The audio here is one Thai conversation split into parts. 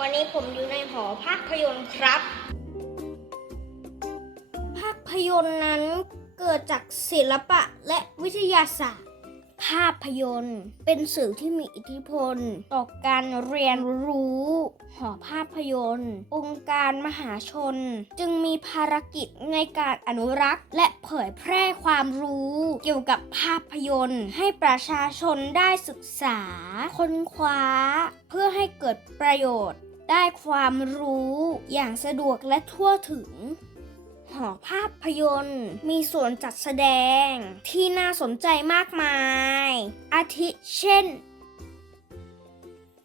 วันนี้ผมอยู่ในหอภาพยนตร์ครับ ภาพยนตร์นั้นเกิดจากศิลปะและวิทยาศาสตร์ ภาพยนตร์เป็นสื่อที่มีอิทธิพล ต่อการเรียนรู้ หอภาพยนตร์ องค์การมหาชน จึงมีภารกิจในการอนุรักษ์ และเผยแพร่ความรู้ เกี่ยวกับภาพยนตร์ ให้ประชาชนได้ศึกษา ค้นคว้า เพื่อให้เกิดประโยชน์ ได้ความรู้อย่างสะดวกและทั่วถึง หอภาพยนตร์ มีส่วนจัดแสดงที่น่าสนใจมากมาย อาทิเช่น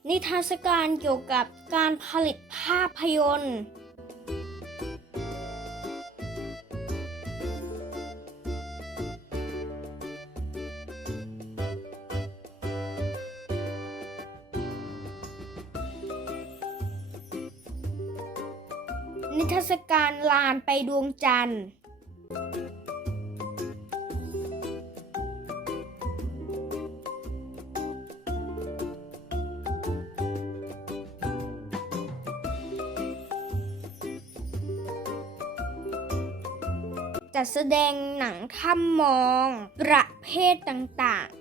นิทรรศการเกี่ยวกับการผลิตภาพยนตร์ นิทรรศการลานไปดวงจันทร์จัดแสดงหนังถ้ำมองประเภทต่างๆ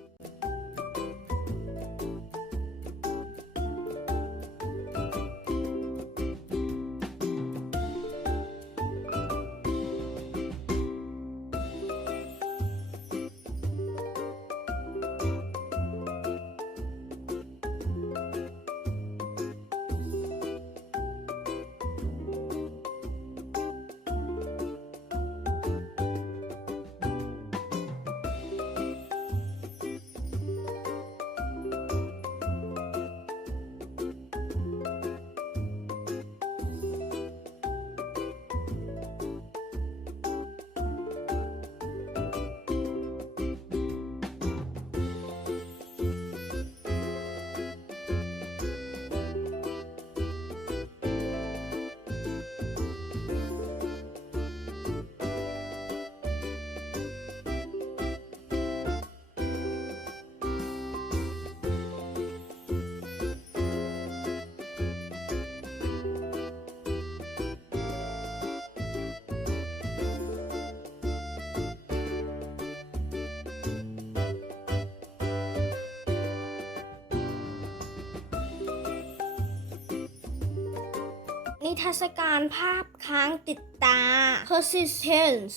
นิทรรศการภาพค้างติดตา Persistence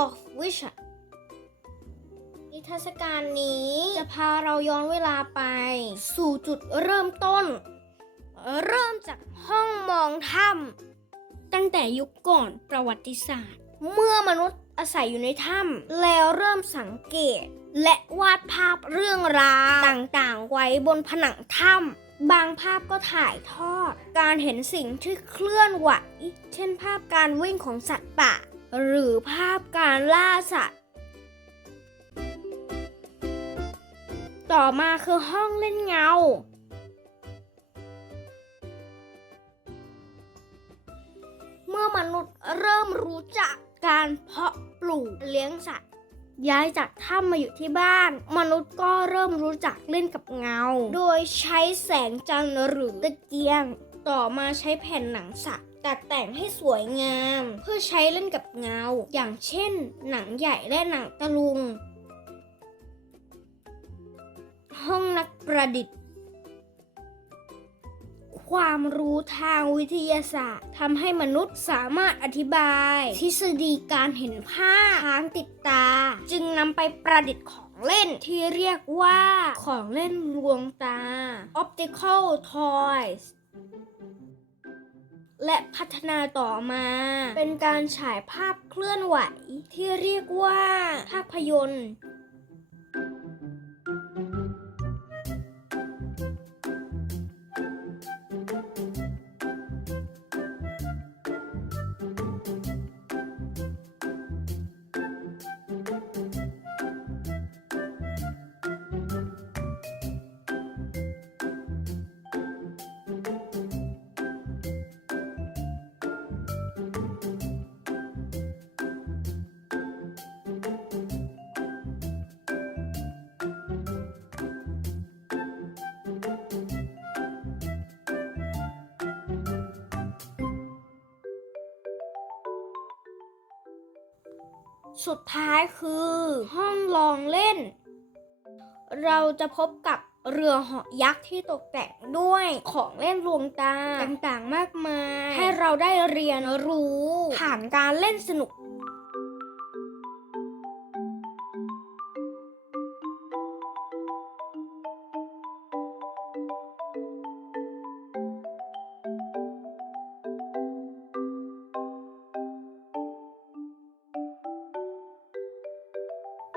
of Vision นิทรรศการนี้จะพาเราย้อนเวลาไป สู่จุดเริ่มต้น เริ่มจากห้องมองถ้ำตั้งแต่ยุคก่อนประวัติศาสตร์ เมื่อมนุษย์อาศัยอยู่ในถ้ำแล้วเริ่มสังเกต และวาดภาพเรื่องราวต่างๆ ไว้บนผนังถ้ำ บางภาพก็ถ่ายทอด การเห็นสิ่งที่เคลื่อนไหว เช่นภาพการวิ่งของสัตว์ป่า หรือภาพการล่าสัตว์ ต่อมาคือห้องเล่นเงา เมื่อมนุษย์เริ่มรู้จักการเพาะปลูกเลี้ยงสัตว์ ย้ายจากถ้ำมาอยู่ที่บ้าน มนุษย์ก็เริ่มรู้จักเล่นกับเงา โดยใช้แสงจันทร์หรือตะเกียง ต่อมาใช้แผ่นหนังสัตว์ตัดแต่งให้สวยงาม เพื่อใช้เล่นกับเงา อย่างเช่น หนังใหญ่และหนังตะลุง ห้องนักประดิษฐ์ ความรู้ทางวิทยาศาสตร์ทำให้มนุษย์สามารถอธิบาย ทฤษฎีการเห็นภาพทางติดตา จึงนำไปประดิษฐ์ของเล่นที่เรียกว่าของเล่นลวงตา optical toys และพัฒนาต่อมา เป็นการฉายภาพเคลื่อนไหว ที่เรียกว่าภาพยนตร์ สุดท้ายคือห้องลองเล่น เราจะพบกับเรือเหาะยักษ์ที่ตกแต่งด้วยของเล่นลวงตาต่างๆมากมาย ให้เราได้เรียนรู้ผ่านการเล่นสนุก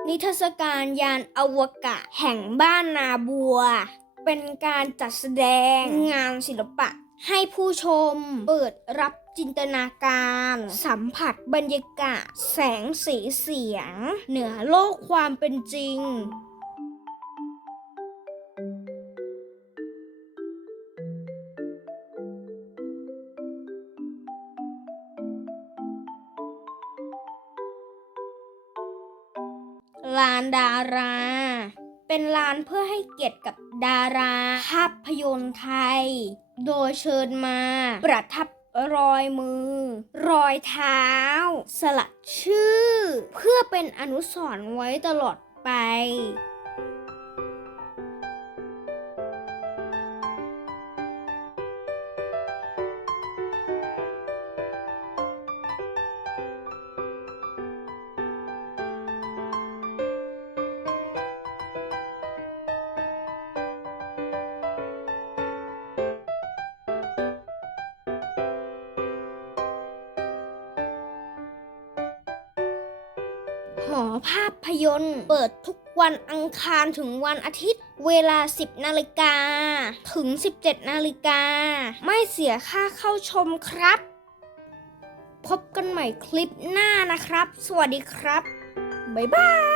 นิทรรศการยานอวกาศแห่งบ้านนาบัว เป็นการจัดแสดงงานศิลปะ ให้ผู้ชมเปิดรับจินตนาการ สัมผัสบรรยากาศ แสงสีเสียง เหนือโลกความเป็นจริง ลานดารา เป็นลานเพื่อให้เกียรติกับดาราภาพยนตร์ไทย โดยเชิญมา ประทับรอยมือ รอยเท้า สลักชื่อ เพื่อเป็นอนุสรณ์ไว้ตลอดไป หอภาพยนตร์ เปิดทุกวันอังคารถึงวันอาทิตย์ เวลา 10 นาฬิกา ถึง 17 นาฬิกา ไม่เสียค่าเข้าชมครับ พบกันใหม่คลิปหน้านะครับ สวัสดีครับ บ๊ายบาย